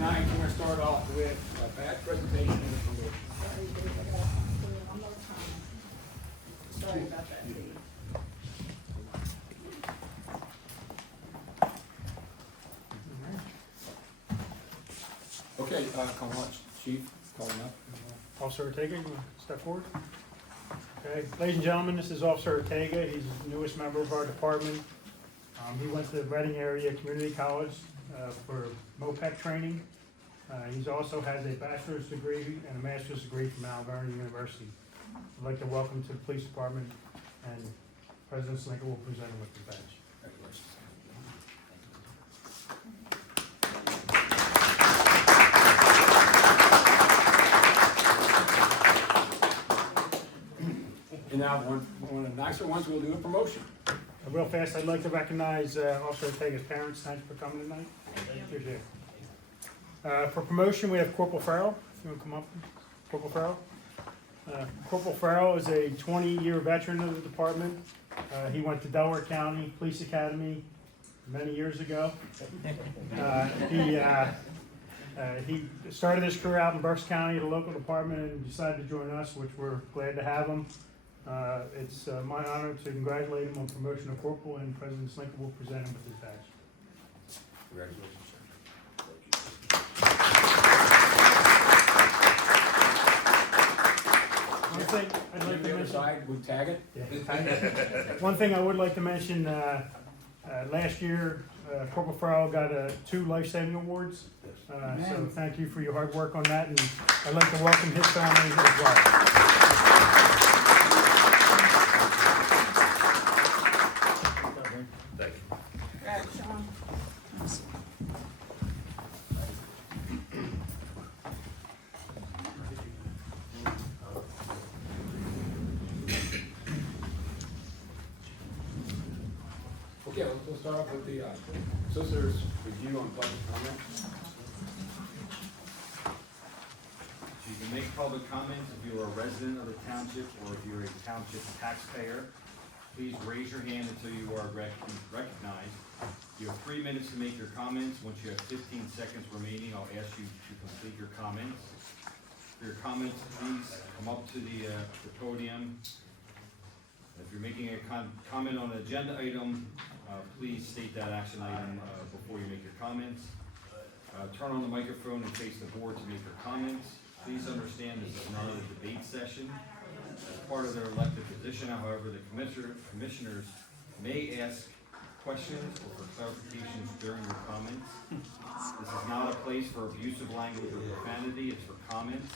tonight, we're gonna start off with a bad presentation and information. Sorry about that, Steve. Okay, come on, Chief, calling up. Officer Ortega, you want to step forward? Okay, ladies and gentlemen, this is Officer Ortega. He's the newest member of our department. He went to the Reading Area Community College for MOPEC training. He also has a bachelor's degree and a master's degree from Mount Vernon University. I'd like to welcome him to the police department, and President Slinker will present him with the badge. Congratulations. And now, one of the nicer ones, we'll do a promotion. Real fast, I'd like to recognize Officer Ortega's parents. Thanks for coming tonight. Appreciate it. For promotion, we have Corporal Farrell. If you want to come up, Corporal Farrell. Corporal Farrell is a 20-year veteran of the department. He went to Delaware County Police Academy many years ago. He started his career out in Berks County at a local department and decided to join us, which we're glad to have him. It's my honor to congratulate him on promotion to corporal, and President Slinker will present him with his badge. Congratulations, sir. One thing I'd like On the to other mention. side, we tag it. Yeah. One thing I would like to mention, last year, Corporal Farrell got 2 life-saving awards. So thank you for your hard work on that, and I'd like to welcome his family as well. Thank you. Congrats, Sean. Okay, we'll start off with the solicitor's review on public comment. You can make public comments if you are a resident of the township or if you're a township taxpayer. Please raise your hand until you are recognized. You have 3 minutes to make your comments. Once you have 15 seconds remaining, I'll ask you to complete your comments. For your comments, please come up to the podium. If you're making a comment on an agenda item, please state that action item before you make your comments. Turn on the microphone and face the board to make your comments. Please understand this is not a debate session. As part of their elected position, however, the commissioners may ask questions or for clarifications during your comments. This is not a place for abusive language or profanity, it's for comments.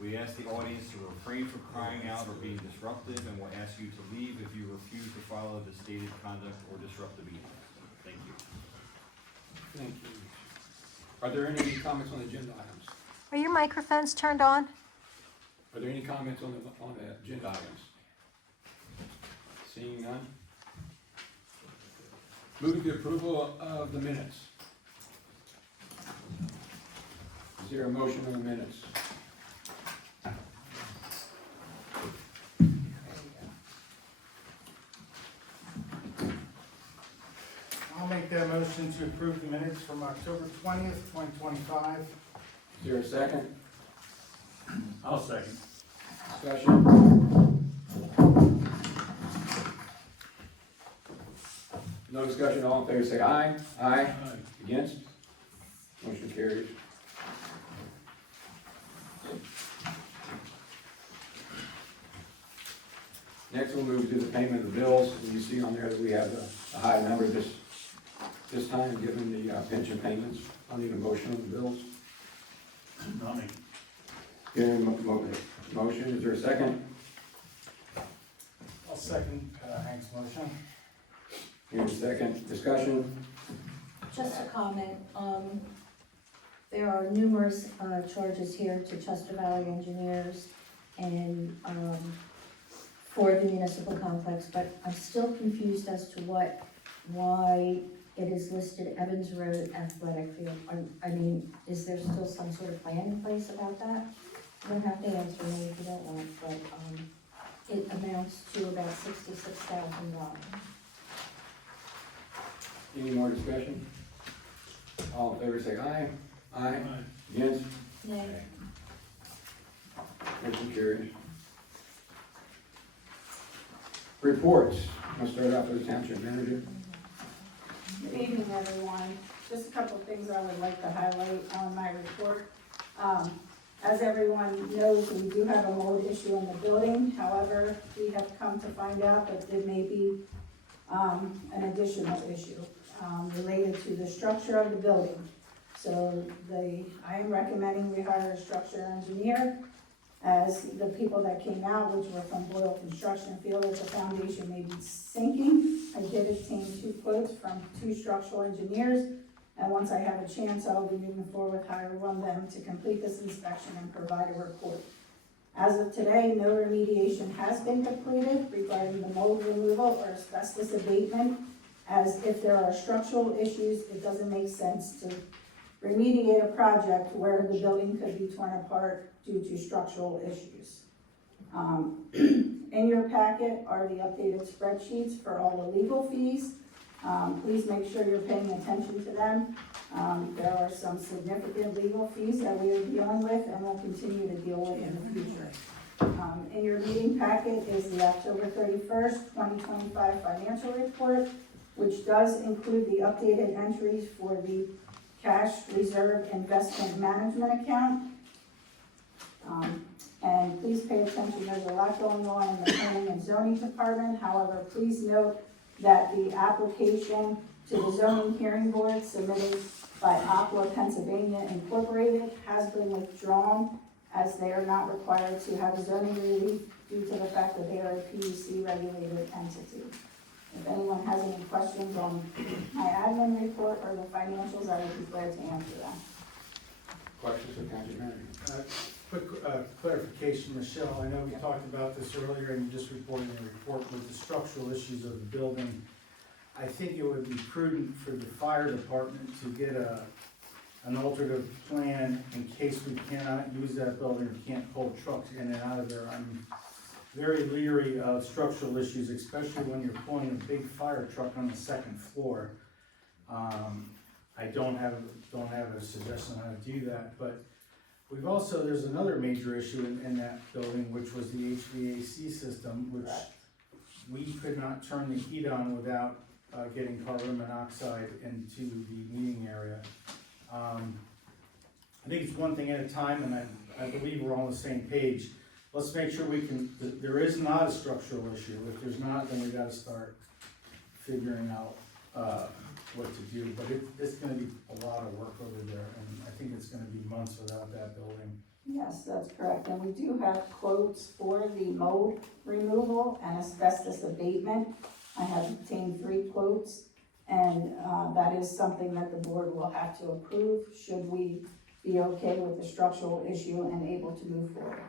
We ask the audience to refrain from crying out or being disruptive, and we'll ask you to leave if you refuse to follow the stated conduct or disrupt the meeting. Thank you. Thank you. Are there any comments on the agenda items? Are your microphones turned on? Are there any comments on the agenda items? Seeing none? Moving to approval of the minutes. Is there a motion on the minutes? I'll make that motion to approve the minutes from October 20th, 2025. Is there a second? I'll second. Discussion? No discussion, all in favor say aye. Aye. Against? Motion carries. Next we'll move to the payment of the bills. You see on there that we have a high number this time, given the pension payments. I'll need a motion on the bills. Hearing motion, is there a second? I'll second Hank's motion. Hearing a second, discussion? Just a comment, there are numerous charges here to Chester Valley Engineers and for the municipal complex, but I'm still confused as to why it is listed Evans Road Athletic Field. I mean, is there still some sort of plan in place about that? You don't have to answer me if you don't want, but it amounts to about $66,000. Any more discussion? All in favor say aye. Aye. Against? Nay. Motion carries. Reports. I'll start off with the township manager. Good evening, everyone. Just a couple of things I would like to highlight on my report. As everyone knows, we do have a mold issue in the building. However, we have come to find out that there may be an additional issue related to the structure of the building. So I am recommending we hire a structural engineer, as the people that came out, which were from Boyle Construction, feel that the foundation may be sinking. I did obtain 2 quotes from 2 structural engineers, and once I have a chance, I'll be moving forward with hiring one of them to complete this inspection and provide a report. As of today, no remediation has been completed regarding the mold removal or asbestos abatement, as if there are structural issues, it doesn't make sense to remediate a project where the building could be torn apart due to structural issues. In your packet are the updated spreadsheets for all the legal fees. Please make sure you're paying attention to them. There are some significant legal fees that we are dealing with and will continue to deal with in the future. In your meeting packet is the October 31st, 2025 financial report, which does include the updated entries for the cash reserve investment management account. And please pay attention, there's a lot going on in the planning and zoning department. However, please note that the application to the zoning hearing board submitted by Aqua Pennsylvania Incorporated has been withdrawn, as they are not required to have zoning relief due to the fact that they are a PUC regulated entity. If anyone has any questions on my admin report or the financials, I would be glad to answer them. Questions for township manager? Quick clarification, Michelle, I know we talked about this earlier and you just reported in your report with the structural issues of the building. I think it would be prudent for the fire department to get an alternative plan in case we cannot use that building or can't pull trucks in and out of there. I'm very leery of structural issues, especially when you're pulling a big fire truck on the 2nd floor. I don't have a suggestion on how to do that, but we've also, there's another major issue in that building, which was the HVAC system, which we could not turn the heat on without getting carbon monoxide into the meeting area. I think it's one thing at a time, and I believe we're all on the same page. Let's make sure there is not a structural issue. If there's not, then we gotta start figuring out what to do. But it's gonna be a lot of work over there, and I think it's gonna be months without that building. Yes, that's correct, and we do have quotes for the mold removal and asbestos abatement. I have obtained 3 quotes, and that is something that the board will have to approve should we be okay with the structural issue and able to move forward.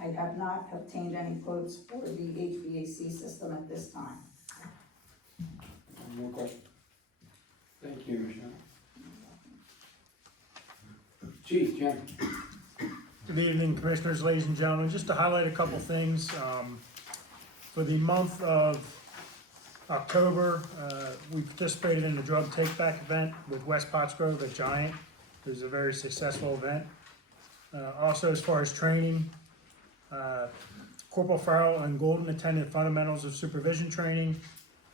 I have not obtained any quotes for the HVAC system at this time. Any more questions? Thank you, Michelle. Chief, Jim. Good evening, Commissioners, ladies and gentlemen. Just to highlight a couple things, for the month of October, we participated in the drug take-back event with West Pottsgrove at Giant. It was a very successful event. Also, as far as training, Corporal Farrell and Golden attended fundamentals of supervision training,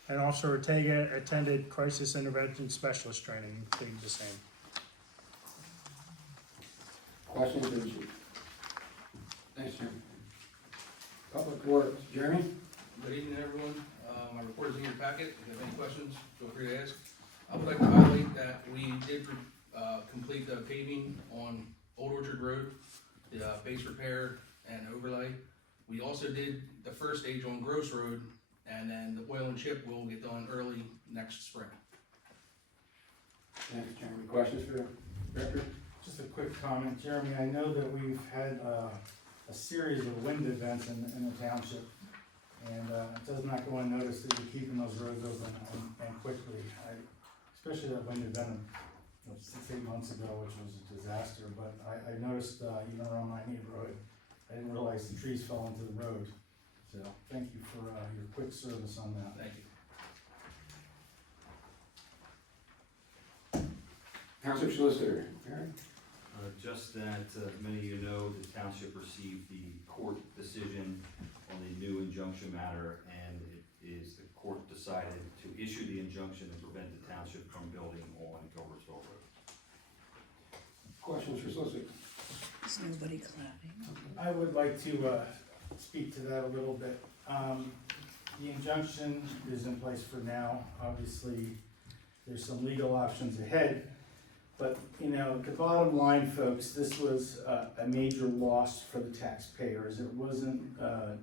and Officer Ortega attended crisis intervention specialist training, including the same. Questions for the chief? Thanks, Jim. Public Works, Jeremy? Good evening, everyone. My report is in your packet. If you have any questions, feel free to ask. I would like to highlight that we did complete the paving on Old Orchard Road, the base repair and overlay. We also did the first stage on Gross Road, and then the oil and chip will get done early next spring. Thanks, Jeremy. Questions for the director? Just a quick comment, Jeremy, I know that we've had a series of wind events in the township, and it does not go unnoticed that you're keeping those roads open and quickly. Especially that wind event 6-8 months ago, which was a disaster, but I noticed even around my neighborhood, I didn't realize the trees fell into the road. So thank you for your quick service on that. Thank you. Township Solicitor, Aaron? Just that, many of you know, the township received the court decision on the new injunction matter, and it is, the court decided to issue the injunction to prevent the township from building on Gilbertsville Road. Questions for solicitor? Is nobody clapping? I would like to speak to that a little bit. The injunction is in place for now. Obviously, there's some legal options ahead. But, you know, the bottom line, folks, this was a major loss for the taxpayers. It wasn't a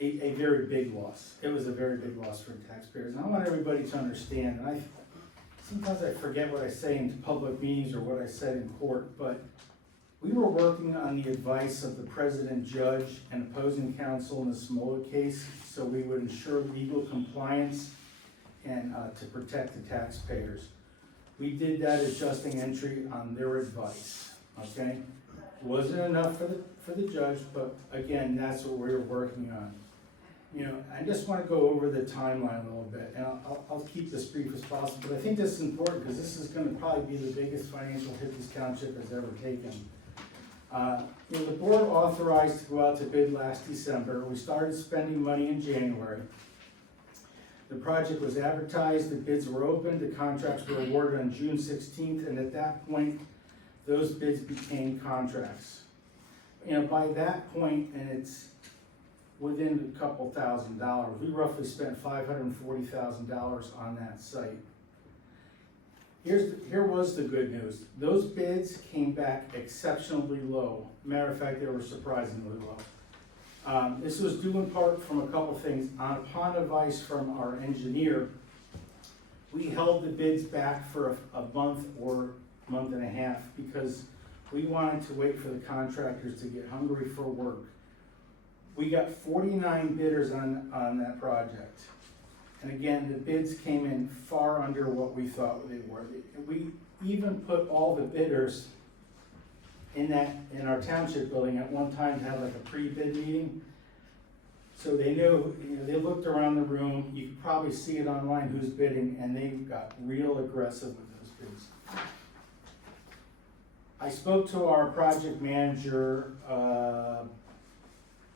very big loss. It was a very big loss for the taxpayers. And I want everybody to understand, and sometimes I forget what I say in public meetings or what I said in court, but we were working on the advice of the president judge and opposing counsel in the Smola case, so we would ensure legal compliance and to protect the taxpayers. We did that adjusting entry on their advice, okay? Wasn't enough for the judge, but again, that's what we were working on. You know, I just want to go over the timeline a little bit, and I'll keep this brief as possible, but I think this is important because this is going to probably be the biggest financial hit this township has ever taken. You know, the board authorized to go out to bid last December. We started spending money in January. The project was advertised, the bids were opened, the contracts were awarded on June 16th, and at that point, those bids became contracts. You know, by that point, and it's within a couple $1,000s, we roughly spent $540,000 on that site. Here was the good news. Those bids came back exceptionally low. Matter of fact, they were surprisingly low. This was due in part from a couple things. Upon advice from our engineer, we held the bids back for a month or month and a half because we wanted to wait for the contractors to get hungry for work. We got 49 bidders on that project. And again, the bids came in far under what we thought they were. We even put all the bidders in our township building at one time to have like a pre-bid meeting. So they knew, you know, they looked around the room, you could probably see it online who's bidding, and they got real aggressive with those bids. I spoke to our project manager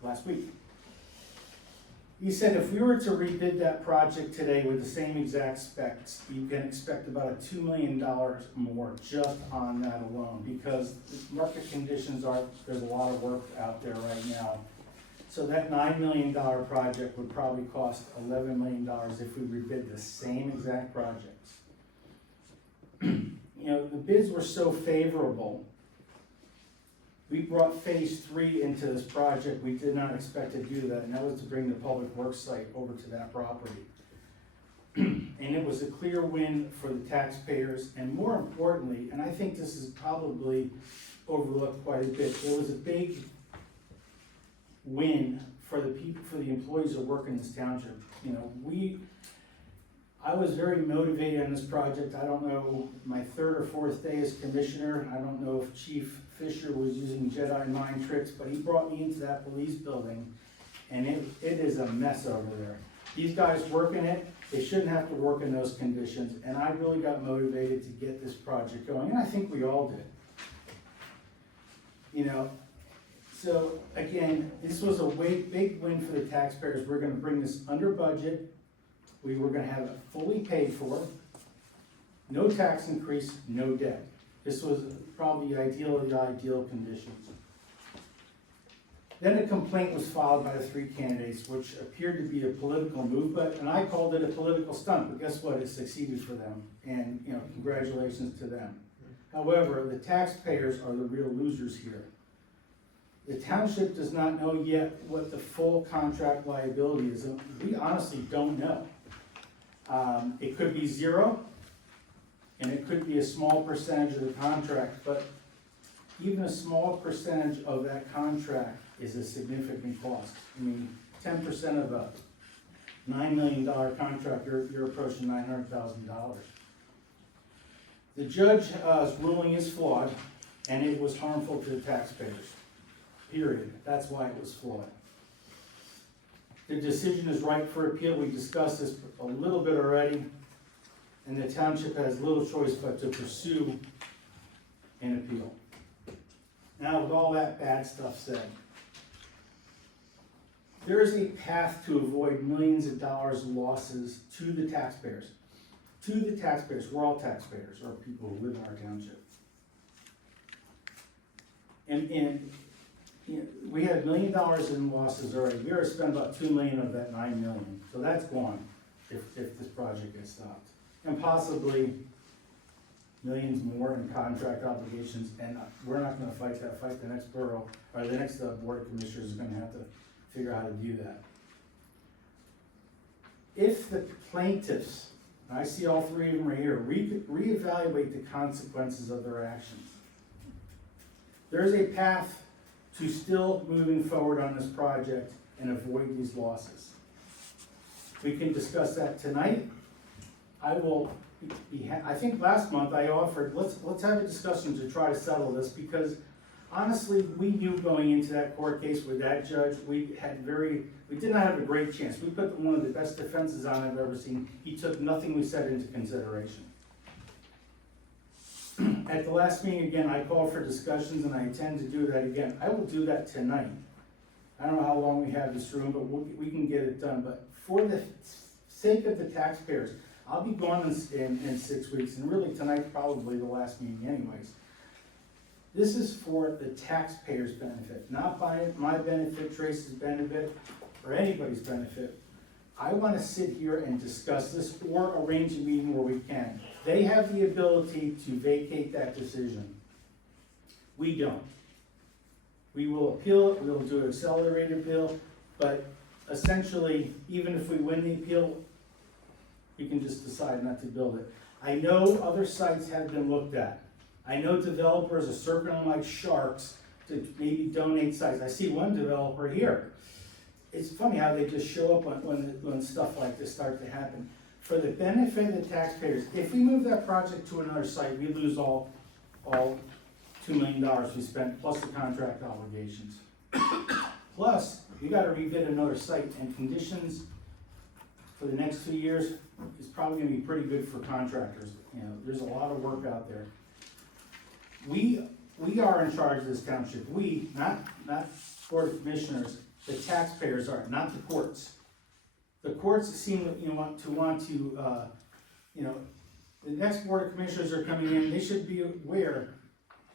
last week. He said if we were to rebid that project today with the same exact specs, you can expect about $2 million more just on that alone, because market conditions are, there's a lot of work out there right now. So that $9 million project would probably cost $11 million if we rebid the same exact projects. You know, the bids were so favorable. We brought phase 3 into this project. We did not expect to do that, and that was to bring the public works site over to that property. And it was a clear win for the taxpayers, and more importantly, and I think this is probably overlooked quite a bit, it was a big win for the people, for the employees that work in this township. You know, I was very motivated on this project. I don't know, my 3rd or 4th day as commissioner. I don't know if Chief Fisher was using Jedi mind tricks, but he brought me into that police building, and it is a mess over there. These guys work in it, they shouldn't have to work in those conditions, and I really got motivated to get this project going, and I think we all did. You know, so again, this was a big win for the taxpayers. We're gonna bring this under budget. We were gonna have it fully paid for, no tax increase, no debt. This was probably the ideal conditions. Then a complaint was filed by the 3 candidates, which appeared to be a political move, and I called it a political stunt, but guess what? It succeeded for them, and you know, congratulations to them. However, the taxpayers are the real losers here. The township does not know yet what the full contract liability is, and we honestly don't know. It could be 0, and it could be a small percentage of the contract, but even a small percentage of that contract is a significant cost. I mean, 10% of a $9 million contract, you're approaching $900,000. The judge's ruling is flawed, and it was harmful to the taxpayers, period. That's why it was flawed. The decision is ripe for appeal. We discussed this a little bit already, and the township has little choice but to pursue and appeal. Now, with all that bad stuff said, there is a path to avoid millions of dollars losses to the taxpayers. To the taxpayers, we're all taxpayers, or people who live in our township. And you know, we had $1 million in losses already. We already spent about $2 million of that $9 million. So that's gone if this project gets stopped. And possibly millions more in contract obligations, and we're not gonna fight that fight. The next borough, or the next Board of Commissioners is gonna have to figure out how to do that. If the plaintiffs, and I see all three of them right here, reevaluate the consequences of their actions, there's a path to still moving forward on this project and avoid these losses. We can discuss that tonight. I will I think last month I offered, let's have a discussion to try to settle this, because honestly, we knew going into that court case with that judge, we did not have a great chance. We put one of the best defenses on I've ever seen. He took nothing we said into consideration. At the last meeting, again, I called for discussions, and I intend to do that again. I will do that tonight. I don't know how long we have this room, but we can get it done. But for the sake of the taxpayers, I'll be gone in 6 weeks, and really tonight's probably the last meeting anyways. This is for the taxpayers' benefit, not by my benefit, Tracy's benefit, or anybody's benefit. I want to sit here and discuss this, or arrange a meeting where we can. They have the ability to vacate that decision. We don't. We will appeal it, we will do an accelerated appeal, but essentially, even if we win the appeal, you can just decide not to build it. I know other sites have been looked at. I know developers are circling like sharks to maybe donate sites. I see one developer here. It's funny how they just show up when stuff like this starts to happen. For the benefit of the taxpayers, if we move that project to another site, we lose all $2 million we spent, plus the contract obligations. Plus, we gotta rebid another site, and conditions for the next 2 years is probably gonna be pretty good for contractors. You know, there's a lot of work out there. We are in charge of this township. We, not Board of Commissioners, the taxpayers are, not the courts. The courts seem to want to, the next Board of Commissioners are coming in, they should be aware,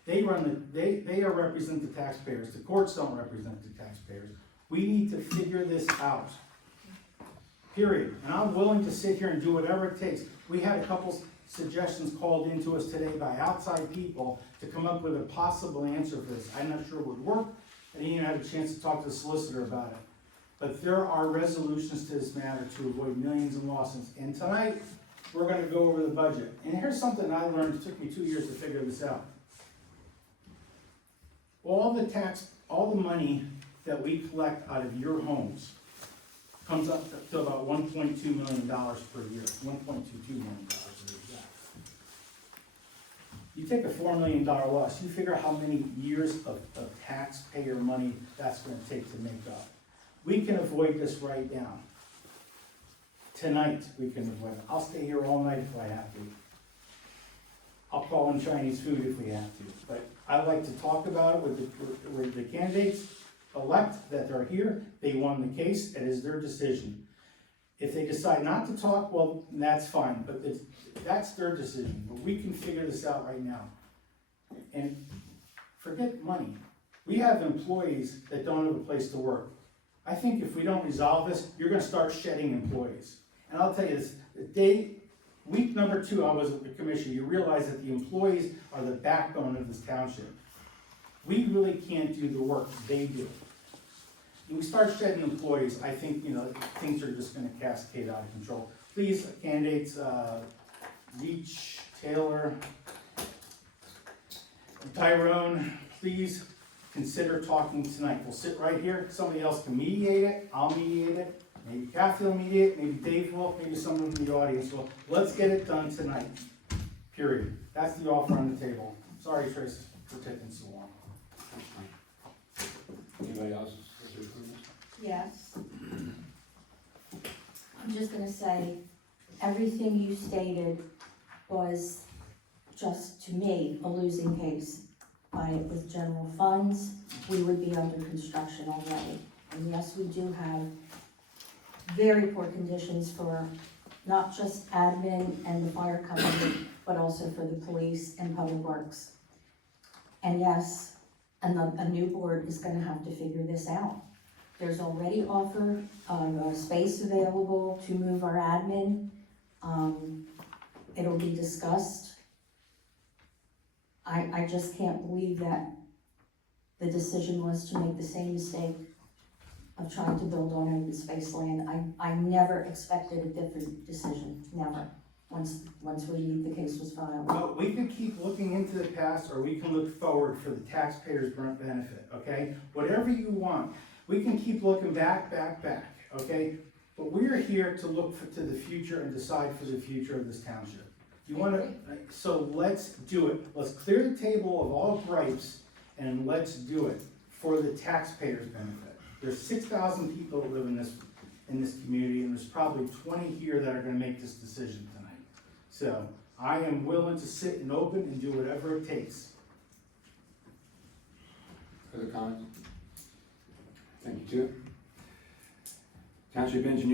they represent the taxpayers. The courts don't represent the taxpayers. We need to figure this out. Period. And I'm willing to sit here and do whatever it takes. We had a couple suggestions called into us today by outside people to come up with a possible answer for this. I'm not sure it would work. I didn't even have a chance to talk to the solicitor about it. But there are resolutions to this matter to avoid millions in losses. And tonight, we're gonna go over the budget. And here's something I learned, it took me 2 years to figure this out. All the money that we collect out of your homes comes up to about $1.2 million per year, $1.22 million to be exact. You take a $4 million loss, you figure how many years of taxpayer money that's gonna take to make up. We can avoid this right now. Tonight, we can avoid it. I'll stay here all night if I have to. I'll call in Chinese food if we have to. But I like to talk about it with the candidates elect that are here. They won the case, it is their decision. If they decide not to talk, well, that's fine, but that's their decision. But we can figure this out right now. And forget money. We have employees that don't have a place to work. I think if we don't resolve this, you're gonna start shedding employees. And I'll tell you this, week number 2, I was at the commission, you realize that the employees are the backbone of this township. We really can't do the work they do. When we start shedding employees, I think, things are just gonna cascade out of control. Please, candidates, Leach, Taylor, Tyrone, please consider talking tonight. We'll sit right here, somebody else can mediate it, I'll mediate it, maybe Kathy will mediate it, maybe Dave will, maybe someone in the audience will. Let's get it done tonight, period. That's the offer on the table. Sorry, Trace, for taking so long. Anybody else? Yes. I'm just gonna say, everything you stated was just, to me, a losing case. Buy it with general funds, we would be under construction already. And yes, we do have very poor conditions for not just admin and the fire company, but also for the police and public works. And yes, a new board is gonna have to figure this out. There's already offer of space available to move our admin. It'll be discussed. I just can't believe that the decision was to make the same mistake of trying to build on open space land. I never expected a different decision, never, once the case was filed. Well, we can keep looking into the past, or we can look forward for the taxpayers' benefit, okay? Whatever you want. We can keep looking back, okay? But we're here to look to the future and decide for the future of this township. You wanna, so let's do it. Let's clear the table of all gripes, and let's do it for the taxpayers' benefit. There's 6,000 people that live in this community, and there's probably 20 here that are gonna make this decision tonight. So, I am willing to sit and open and do whatever it takes. Other comments? Thank you, too. Township engineer.